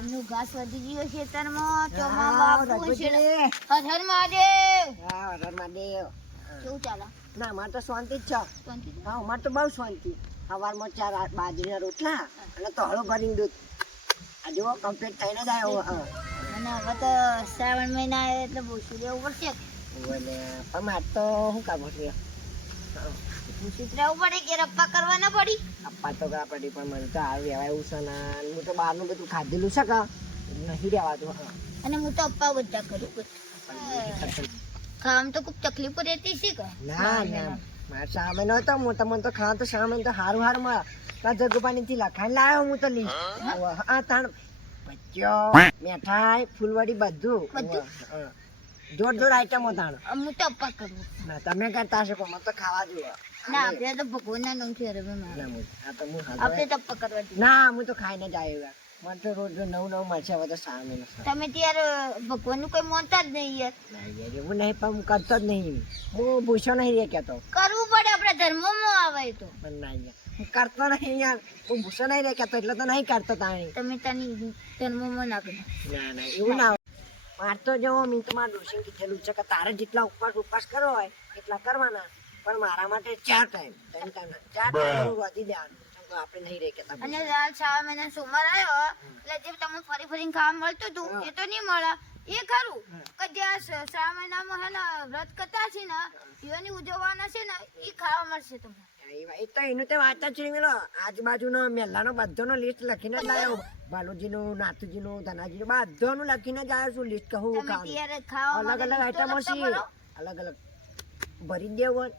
ગામનું ઘાસ વધી ગયું ખેતરમાં. ચોમા બાપુ છે હર મહાદેવ. હા વરર મહાદેવ. કેવું ચાલે? ના અમારે તો શાંતિ જ છે. શાંતિ? હા અમારે તો બહુ શાંતિ. સવારમાં ચાર બાજરીના રોટલા અને તળો ભરીને દૂધ. આ જુઓ કમ્પ્લીટ થઈને જ આવ્યો. અને હવે તો શ્રાવણ મહિના એટલે ભૂસી દેવું પડશે બોલે પણ મારે તો શું કામ છે ભૂસી જ રહેવું પડે કે રપ્પા કરવા ના પડી. અપ્પા તો ગા પડી પણ મને તો આ રહેવાય એવું છે ને. હું તો બહારનું બધું ખાધેલું છે કા નહીં રહેવાતું અને હું તો અપ્પા બધા કરું ખાવામાં તો ખૂબ તકલીફો રહેતી છે કે ના ના. મારે સામે નો હું તમને તો ખાવા તો સામે તો હારું હારું ના જગુપાની થી લખાણ લાવ્યો હું તો લીસ આ તાણ. મેઠાઈ ફૂલવડી બધું. બધું? જોર જોર આઈટમો તાણ. હું તો અપ્પા કરું. ના તમે કરતા હશો પણ મને તો ખાવા જોઈએ ના આપણે તો ભગવાનના નામથી હરવે મારે ના, હું- આ તો હું હાલો. આપણે તો અપ્પા ના હું તો ખાઈને જ આવ્યો મને તો રોજ રોજ નવું નવું મળશે હવે તો સામે તમે ત્યારે ભગવાનનું કોઈ માનતા જ નહીં યાર. ના નહીં પણ હું કરતો જ નહીં. હું ભૂસો નહીં રે કહેતો. કરવું પડે આપણા ધર્મમાં આવે તો. પણ ના યાર હું કરતો નહીં યાર. હું ભૂસો નહીં રે કહેતો એટલે તો નહીં કરતો તાણી. તમે તાની ધર્મમાં ના કરો. ના ના એવું ના હોય. માર તો જો મેં તો મારા કીધેલું છે કે તારે જેટલા ઉપવાસ ઉપવાસ કરો હોય એટલા કરવાના. પણ મારા માટે ચાર ટાઈમ ત્રણ ટાઈમ ચાર ટાઈમ વધી દેવાનું આપણે નહીં રહી કેતા અને લાલ શ્રાવણ મહિના સોમવાર આવ્યો એટલે જે તમને ફરી ફરીને ખાવા મળતું હતું એ તો નહીં મળે. એ ખરું. કે જે શ્રાવણ મહિનામાં હે ને વ્રત કરતા છે ને એની ઉજવવાના છે ને એ ખાવા મળશે તમને. એ તો એનું તે વાત જ મેલો. આજુબાજુનો મેલાનો બધાનો લિસ્ટ લખીને જ લાવ્યો બાલુજીનું નાથુજીનું ધનાજીનું બધાનું લખીને જ આવ્યો છું લિસ્ટ કહું અલગ અલગ આઈટમો છે અલગ અલગ ભરી દેવું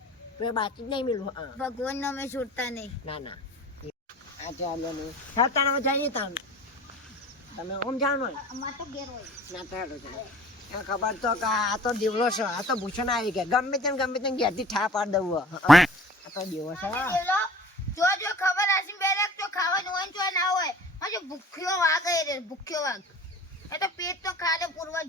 હોય બાકી નહીં મિલવું હા. ભગવાનનો અમે છોડતા નહીં. ના ના. આ ચાલો ને હા જઈએ તાણ. તમે ઓમ જાણો ને તો ઘેર હોય. ના તો હેડો ખબર તો કે આ તો દેવલો છે આ તો ભૂષણ આવી ગયા. ગમે તેમ ગમે તેમ ઘેરથી ઠા પાડ દઉં આ તો દેવો છે જો જો ખબર હશે બેરેક તો ખાવાનું હોય જો ના હોય. હજુ ભૂખ્યો એ રે ભૂખ્યો વાઘ. એ તો પેટ તો ખાડે પૂરવા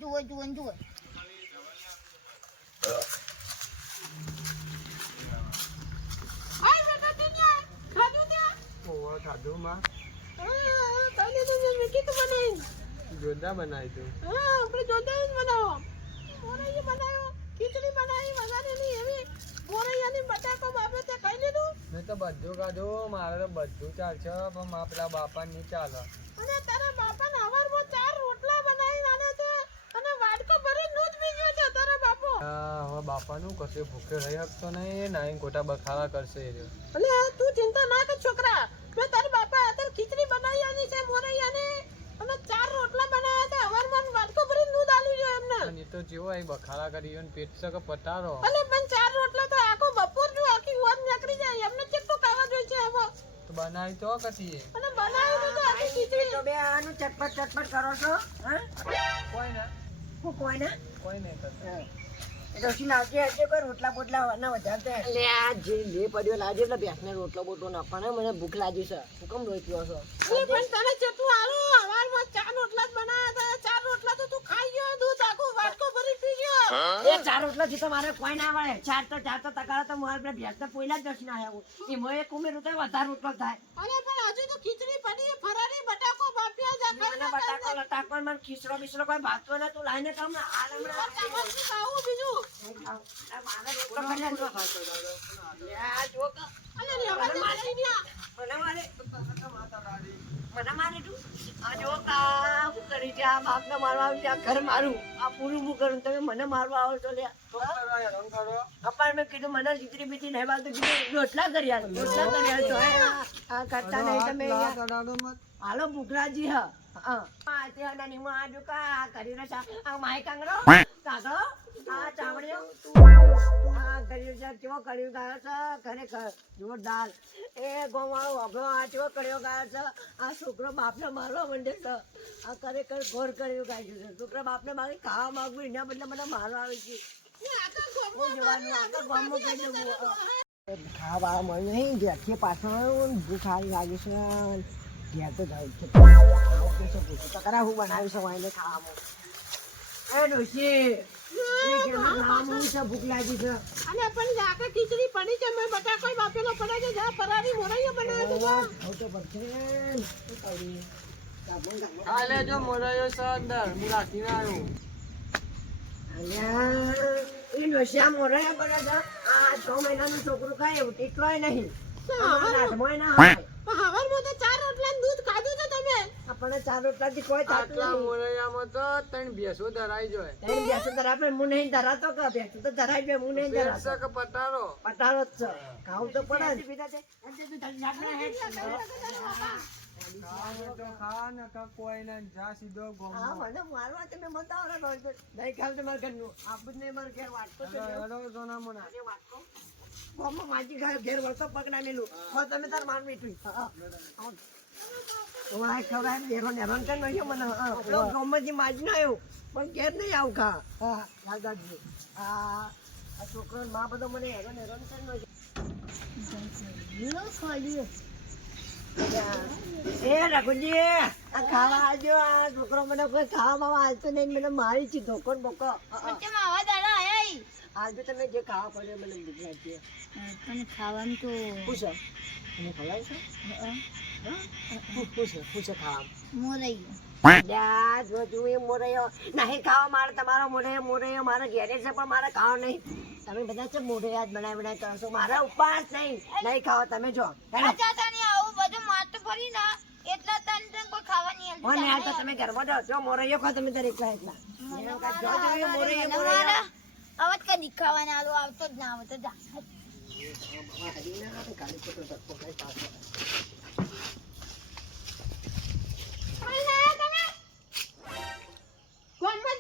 જોરદાર બનાવી. તું મેં તો બધું કાઢું મારે તો બધું ચાલશે પણ મારા પેલા બાપા નહીં ચાલે. હા, હવે બાપાનું કશે ભૂખે રહી શકતો નહીં નાઈ ખોટા બખાવા કરશે રહ્યો. અલે તું ચિંતા ના કર છોકરા મેં તારા બાપા અત્યારે ખીચડી બનાવી આની છે મોરૈયાને અને ચાર રોટલા બનાવ્યા હતા હવારમાં વાટકો ભરીને દૂધ આલ્યું એ તો જેવો અહીં બખાડા કરી અને પેટ છે પટારો અને પણ ચાર રોટલા તો આખો બપોર જો આખી વાર નીકળી જાય. એમને કેટલું ખાવા જોઈએ છે હવે? તો બનાવી તો કતી અને બનાવી તો આખી ખીચડી. તો બે આનું ચટપટ ચટપટ કરો છો હા? કોઈ ના હું કોઈ ના કોઈ નહીં કરતો રસી લાવજે હશે કોઈ રોટલા બોટલા ના વધારતે. એટલે આ જે લે પડ્યો લાવજે એટલે ભેંસને રોટલો બોટલો નાખવાનો. મને ભૂખ લાગી છે. હું કેમ રોઈ પીવો છો? પણ તને જેટલું આલો હવારમાં ચાર રોટલા જ બનાવ્યા હતા ચાર રોટલા તો તું ખાઈ ગયો દૂધ આખું વાટકો ભરી પી ગયો એ ચાર રોટલા થી તો મારે કોઈ ના મળે ચાર તો ચાર તો તકાળા તો મારે પેલા ભેંસ તો પોઈલા જ દર્શન આવ્યા એમાં એક ઉમેરું તો વધારે રોટલો થાય. અરે પણ હજુ તો ખીચડી પડી ફરારી બટાકો બાફ્યા જા મને બટાકો લટાકો મને ખીચડો બીસરો કોઈ ભાગતો ને તું લાઈને કામ ને ખાવું બીજું? મારે રોટલો. લે આ જો કે. અને દે મને મારે મને મારે તું. આ જો કા છે આ બાપને મારવા આવી છે આ ઘર મારું. આ પૂરું હું કરું તમે મને મારવા આવો છો લે અપાર મેં કીધું મને જીતરી બીતી નહીં બાદ કીધું રોટલા કર્યા રોટલા કર્યા તો આ- આ કરતા નહીં તમે હાલો ભૂખરાજી હા. જોરદાર એ ગોવાળો વાપરો આ કેવો કર્યો ગાયો છે આ છોકરો બાપને મારવા માંડે છે આ ખરેખર ઘોર કર્યું ગાયું છે છોકરા બાપને મારી ખાવા માંગવું એના બદલે મને મારવા આવે છે ખાવા મળ્યું નહીં ઘેરથી પાછળ ભૂખ સારી લાગે છે ઘેર તો જાય છે ખાવું કે છે ભૂખ તો ખરા હું બનાવી એને ખાવામાં એ ડોશી ભૂખ લાગી છે અને પણ આખા ખીચડી પડી છે મેં બટાકો બાફેલો પડે છે જા છે જા. તો પડશે. શું કરીએ? હા રાખીને આવ્યો અલ્યા, એ નશિયા મોરૈયા કરે છે. આ છ મહિનાનું છોકરું ખાય એવું ટીકલોય નહીં ના આવે. હવારમાં તો ચાર રોટલા દૂધ ખાધું છે તમે આપણને ચાર રોટલાથી કોઈ આટલા મોરૈયામાં તો ત્રણ ભેંસો ધરાઈ જાય ત્રણ ભેંસો ધરાવે, હું નહીં ધરાતો કે ભેંસો તો ધરાઈ છે, હું નહીં ધરાતો. કે પટારો પટારો જ છે. ખાવ તો પડે ને. ખાવાનું તો ખા ને કાં કોઈ ના જા સીધો હા, ગોમમાં. મને મારવા તમે બતાવો ને ભાઈ. નહીં ખાવ તો મારા ઘરનું. આપણું જ નહીં, મારા ઘેર છે. વળતો પગ ના મેલું. તમે તાર માર મીઠું. વાય હેરાન કરી મને. હા, પેલો માજી ના આવ્યો. પણ ઘેર નહીં આવું ખા. હા, યાદ આ આ છોકરો મા બધો મને નાખ્યો. એ રઘુજી આ ખાવા આવજો આ છોકરો મને કોઈ ખાવા બાવા નહીં મને મારી છે ધોકો બોકો આયા તમે જે ખાવા પડે મને ભૂખ લાગી પણ ખાવાનું તો પૂછો. તમે ખવડાવ છે? પૂછો પૂછો ખાવા મોરૈયું. જો જો એ મોરૈયો. નહીં ખાવા મારે તમારો મોરૈયો મોરૈયો મારે ઘેરે છે પણ મારે ખાવા નહીં. તમે બધા છે મોરૈયા જ બનાવી બનાવી કરો છો. મારા ઉપવાસ નહીં. નહીં ખાવા તમે જો. હેલો. અચ્છા તને આવું બધું માથું ફરી ના. એટલા તને તને કોઈ ખાવા નહીં આ તો તમે ઘરમાં જો મોરૈયો ખાઓ તમે દરેક એકલા. મોરૈયો મોરૈયો. અવાજ કદી ખાવાના આલો આવતો જ ના આવતો જા.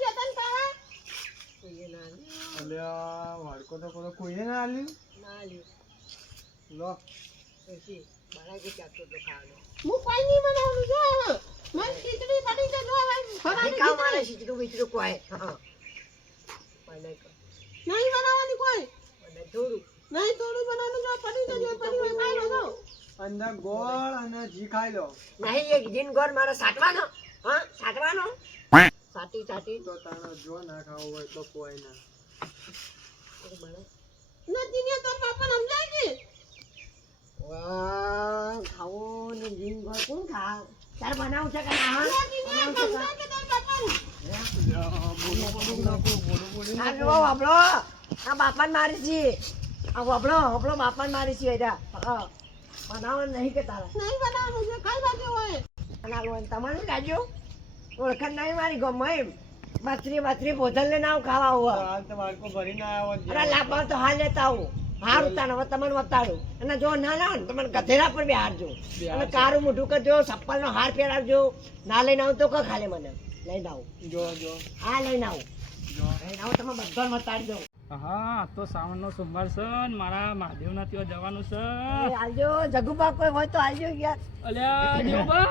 જતા ને તારા? અલ્યા વાડકો તો કોઈ કોઈને ના આલ્યું? લો. હું કોઈ નહીં બનાવું જો. હવે. મને ખીચડી પડી છે જો હવે ફરાળી ખીચડી. નહીં બનાવવાની કોઈ? નહીં થોડું. બનાવવાનું જો પડી જજો પડી હોય ખાઈ લો અંદર ગોળ અને ઘી ખાઈ લો. સાટવાનો. હા સાટવાનો. સાટી સાટી. તો તારો જો ના ખાવ હોય તો કોઈ ના. નથી ને તાર બાપા સમજાય કે? વાહ, ખાવો ને જીન ગોળ કોણ ખા તાર બનાવું છે કે ના હા? ને સમજાય કે તાર બાપાને. આ બાપાને મારી છે. આ વાપરો વાપરો બાપાને મારી છે એરા બનાવવાનું નહીં કે તારા. નહીં બનાવવાનું છે ખાઈ બાજુ હોય. બનાવવાનું તમારે લાજો ઓળખાણ નહીં મારી ગમે એમ. બાતરી બાતરી ભોજન લઈને આવું ખાવા આવું. અરે લાભા તો હાલ લેતા આવું. હાર ઉતારો હવે તમને વતાડું અને જો ના લાવો ને તમને ગધેરા પર બી હારજો અને કારું મોઢું કરજો સપ્પલ નો હાર પહેરાવજો. ના લઈને આવતો તો ખાલી ખાલે મને. લઈને આવું જો જો. આ લઈને આવું. જો. લઈને આવું તમે બધાને મતાડી દો હા તો શ્રાવણનો સોમવાર છે ને મારા મહાદેવના ત્યાં જવાનું છે. એ હાલજો જગુબા કોઈ હોય તો હાલજો યાર. અલ્યા જગુબા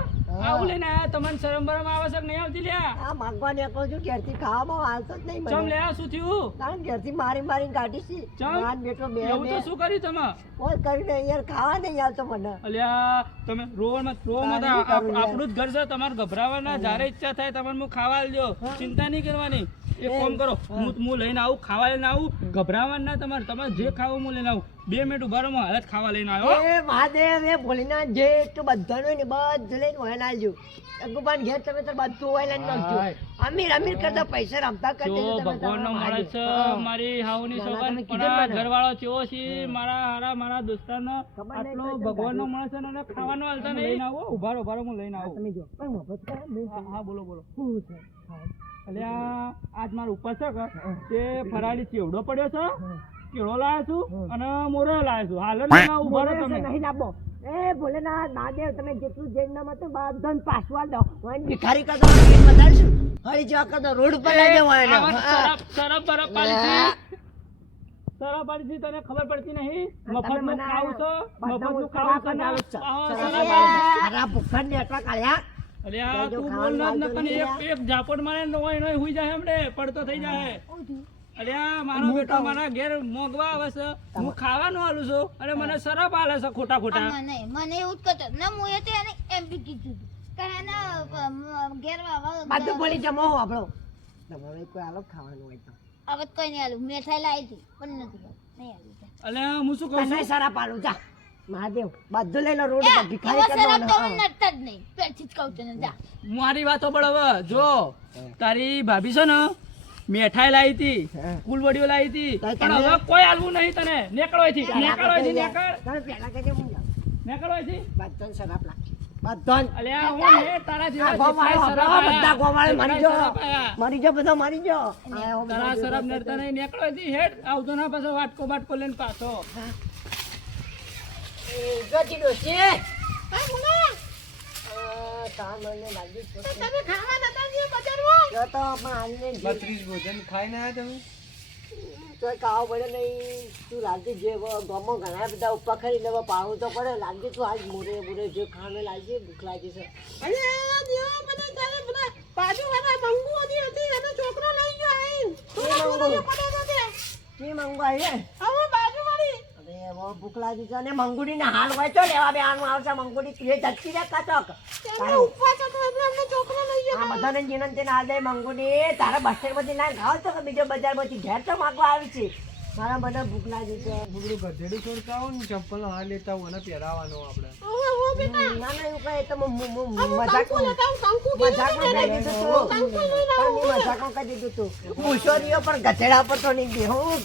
આવું લઈને આયા તમને શરમ બરમ આવે છે કે નહીં આવતી લ્યા? આ માંગવા નીકળું છું ઘેરથી ખાવામાં હાલતો જ નહીં ચમ લ્યા શું થયું? કારણ ઘેરથી મારી મારી કાઢી છે ચમ? બેટો બે એવું તો શું કર્યું તમે? ઓય કરી ને યાર ખાવા નહીં આવતો મને. અલ્યા તમે રોવણમાં કરું યાર. આપણું જ ઘર છે તમારે ગભરાવાના જ્યારે ઈચ્છા થાય તમારે હું ખાવા આલજો. ચિંતા નહીં કરવાની. એક કામ કરો હું હું લઈને આવું ખાવા લઈને આવું ગભરાવાનું ના તમારે તમારે જે ખાવું હું લઈને આવું બે મિનિટ ઊભા રહો હાલત ખાવા લઈને આવ્યો. એ મહાદેવ એ ભોલેનાથ જે તો બધાનો ને બધું લઈને હોય નાલજો અગુબાન ઘેર તમે તો બધું હોય લઈને નાખજો. અમીર અમીર કરતા પૈસા રમતા કરતા તમે ભગવાનનો છે મારી હાવની ના, ના, પણ ઘરવાળો ચેવો છે મારા હારા મારા દોસ્તારનો. ખબર આટલો ભગવાનનો મળે છે ને એને ખાવાનું હાલતા નહીં. લઈને આવો. ઊભા રહો, ઊભા હું લઈને હા, આવું. તમે જો. પણ મફત કરે હા હા બોલો બોલો. શું છે? એટલે આજ મારો ઉપર છે કે તે ફરાળી ચેવડો પડ્યો છે? કેળો લાવ્યો છું અને મોરો લાવ્યો છું. હાલ ઊભા રહો તમે. નહીં લાવવો એ ભોલેનાથ મહાદેવ તમે જેટલું જૈન નામ હતું બધાને પાછવા દો. હું ભિખારી કરતો બતાવીશું હળી જેવા કરતો રોડ પર લઈ જવો એને. શરફ શરફ પાડી તને ખબર પડતી નહીં? મફતનું મને ખાવું છો? મફતનું ખાવું છો? ને? ભૂખ્યા ને એટલા કાઢ્યા અલ્યા તું બોલ ના એક એક ઝાપટ મારે નોય નોય હુઈ જાય હમણે પડતો થઈ જાય. અલ્યા મારો બેટો મારા ઘેર મોગવા આવે છે. હું ખાવાનું આલું છું. અને મને શરાબ આલે છે ખોટા ખોટા મને મને એવું જ કરતો. ના હું એ તો એને એમ બી કીધું હતું. કે એને અમ, ઘેર વાવા- બોલી જમો આપણો તમારે કોઈ આલો ખાવાનું હોય તો. હવે તો નહીં આલું. મીઠાઈ લાવી હતી પણ નથી નહીં આલું અલ્યા હું શું કહું છું? સારા પાડું જા. મહાદેવ બધું લઈ લો રોડ પર ભિખારી એવો તો નડતા જ નહીં. પેલથી જ કહું તને જા. મારી વાતો પણ હવે જો. તારી ભાભી છે ને મેઠાઈ લાવી હતી. ફૂલવડીઓ લાવી હતી. પણ હવે કોઈ આલવું નહીં તને. નીકળો થી નેકળો થી નેકળ. બધાને બધાને. અલ્યા હું ને તારા જેવા જેટલાય બધા મરી. મરી મરી જાઓ. તારા શરાબ નડતા નહીં. નીકળો અહીંથી હેડ. આવતો ના પાછો વાટકો બાટકો લઈને પાછો. હા. તમે? તો ભોજન પડે નહીં તું લાગતી જે ગામમાં ઘણા બધા ઉપા ખરી લેવા પાવું તો પડે લાગજે તું આજ મોરે મોરે જે ખાને લાગજે. ભૂખ લાગી છે અરે દેવા બધા તારે બધા બાજુવાળા મંગુઓની હતી એનો છોકરો લઈ ગયો મંગુ? કે હવે ભૂખ લાગી છે અને મંગુડી ને હાલ હોય તો લેવા બેવાનું આવશે મંગુડી. તું એ છોકરો લઈ ગયો આ બધાને જીવન તેને હાલ દે મંગુડી. તારા બસ સ્ટેન્ડમાંથી ના ખાવ તો કે બીજો બજારમાંથી ઘેર તો માગવા આવી છે. મારા બધા ભૂખ લાગી છે. ભૂખડું ગધેડું છોડતા હોય ને ચપ્પલ હા લેતા હોય અને પહેરાવાનો આપણે. ના ના એવું કહે તો મજાક તો. કહી દીધું તું. મુશોરીઓ પણ ગધેડા પર તો નહીં બે હું